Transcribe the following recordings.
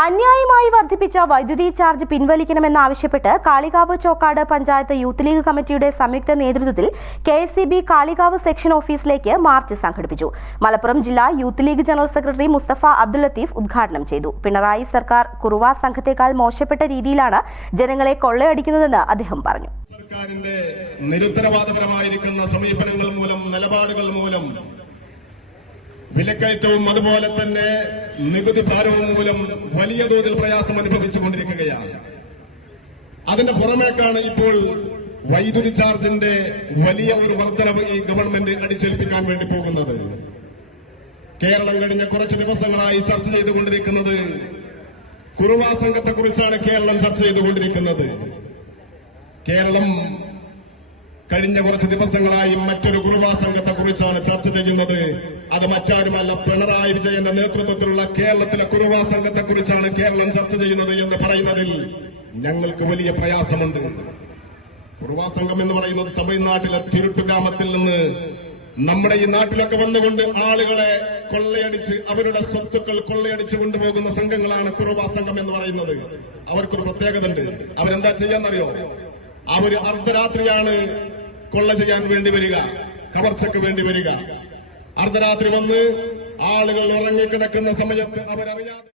അന്യായമായി വർദ്ധിപ്പിച്ച വൈദ്യുതി ചാർജ് പിൻവലിക്കണമെന്നാവശ്യപ്പെട്ട് കാളികാവ് ചോക്കാട് പഞ്ചായത്ത് യൂത്ത് ലീഗ് കമ്മിറ്റിയുടെ സംയുക്ത നേതൃത്വത്തിൽ കെ കാളികാവ് സെക്ഷൻ ഓഫീസിലേക്ക് മാർച്ച് സംഘടിപ്പിച്ചു. മലപ്പുറം ജില്ലാ youth league general secretary Mustafa Abdul Latheef ഉദ്ഘാടനം ചെയ്തു. പിണറായി സർക്കാർ കുറുവ സംഘത്തെക്കാൾ മോശപ്പെട്ട രീതിയിലാണ് ജനങ്ങളെ കൊള്ളയടിക്കുന്നതെന്ന് അദ്ദേഹം പറഞ്ഞു. സർക്കാരിന്റെ നിരുത്തരവാദപരമായിരിക്കുന്ന സമീപനങ്ങൾ മൂലം നിലപാടുകൾ മൂലം വിലക്കയറ്റവും അതുപോലെ തന്നെ നികുതി ഭാരവും മൂലം വലിയ തോതിൽ പ്രയാസം അനുഭവിച്ചുകൊണ്ടിരിക്കുകയാണ്. അതിന്റെ പുറമേക്കാണ് ഇപ്പോൾ വൈദ്യുതി ചാർജിന്റെ വലിയ ഒരു വർധനവ് ഈ ഗവൺമെന്റ് അടിച്ചേൽപ്പിക്കാൻ വേണ്ടി പോകുന്നത്. കേരളം കഴിഞ്ഞ കുറച്ച് ദിവസങ്ങളായി ചർച്ച ചെയ്തുകൊണ്ടിരിക്കുന്നത് കുറുവാ സംഘത്തെക്കുറിച്ചാണ് കേരളം ചർച്ച ചെയ്തുകൊണ്ടിരിക്കുന്നത്. കേരളം കഴിഞ്ഞ കുറച്ച് ദിവസങ്ങളായി മറ്റൊരു കുറുവാ സംഘത്തെ കുറിച്ചാണ് ചർച്ച ചെയ്യുന്നത്. അത് മറ്റാരുമല്ല പിണറായി വിജയന്റെ നേതൃത്വത്തിലുള്ള കേരളത്തിലെ കുറുവാ സംഘത്തെ കുറിച്ചാണ് കേരളം ചർച്ച ചെയ്യുന്നത് എന്ന് പറയുന്നതിൽ ഞങ്ങൾക്ക് വലിയ പ്രയാസമുണ്ട്. കുറുവാ സംഘം എന്ന് പറയുന്നത് തമിഴ്നാട്ടിലെ തിരുട്ടു ഗ്രാമത്തിൽ നിന്ന് നമ്മുടെ ഈ നാട്ടിലൊക്കെ വന്നുകൊണ്ട് ആളുകളെ കൊള്ളയടിച്ച് അവരുടെ സ്വത്തുക്കൾ കൊള്ളയടിച്ച് കൊണ്ടുപോകുന്ന സംഘങ്ങളാണ് കുറുവാ സംഘം എന്ന് പറയുന്നത്. അവർക്കൊരു പ്രത്യേകത ഉണ്ട് അവരെന്താ ചെയ്യാന്നറിയോ? അവർ അർദ്ധരാത്രിയാണ് കൊള്ള ചെയ്യാൻ വേണ്ടി വരിക. കവർച്ചയ്ക്ക് വേണ്ടി വരിക. അർദ്ധരാത്രി വന്ന് ആളുകൾ ഉറങ്ങിക്കിടക്കുന്ന സമയത്ത് അവരറിയാതെ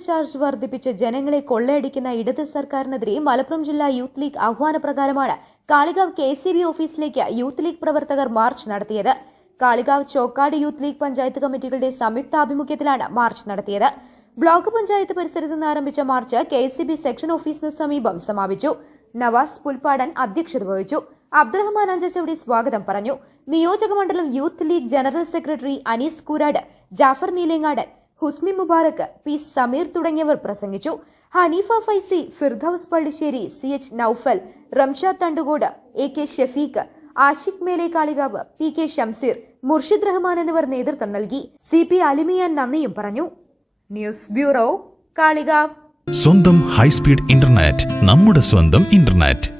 ചാർജ് വർദ്ധിപ്പിച്ച് ജനങ്ങളെ കൊള്ളയടിക്കുന്ന ഇടത് സർക്കാരിനെതിരെ മലപ്പുറം ജില്ലാ യൂത്ത് ലീഗ് ആഹ്വാനപ്രകാരമാണ് കാളികാവ് കെ സി ബി ഓഫീസിലേക്ക് യൂത്ത് ലീഗ് പ്രവർത്തകർ മാർച്ച് നടത്തിയത്. കാളികാവ് ചോക്കാട് യൂത്ത് ലീഗ് പഞ്ചായത്ത് കമ്മിറ്റികളുടെ സംയുക്ത ആഭിമുഖ്യത്തിലാണ് മാർച്ച് നടത്തിയത്. ബ്ലോക്ക് പഞ്ചായത്ത് പരിസരത്ത് നിന്ന് ആരംഭിച്ച മാർച്ച് കെ സെക്ഷൻ ഓഫീസിന് സമീപം സമാപിച്ചു. നവാസ് പുൽപ്പാടൻ അധ്യക്ഷത വഹിച്ചു. അബ്ദുറഹ്മാൻ അഞ്ചച്ചവടി സ്വാഗതം പറഞ്ഞു. നിയോജക മണ്ഡലം youth league general secretary Anees Koorad Jafar Neelengadan Husni Mubarak P Sameer തുടങ്ങിയവർ പ്രസംഗിച്ചു. Hanifa Faizy Firdous Pallissery C H Noufal Ramshad Thandukode A K Shafeeq Ashiq Mele Kalikavu P K Shamseer Murshid Rahman എന്നിവർ നേതൃത്വം നൽകി. C P Alimiyan നന്ദിയും പറഞ്ഞു. News bureau Kalikavu. സ്വന്തം high speed internet നമ്മുടെ സ്വന്തം ഇന്റർനെറ്റ്.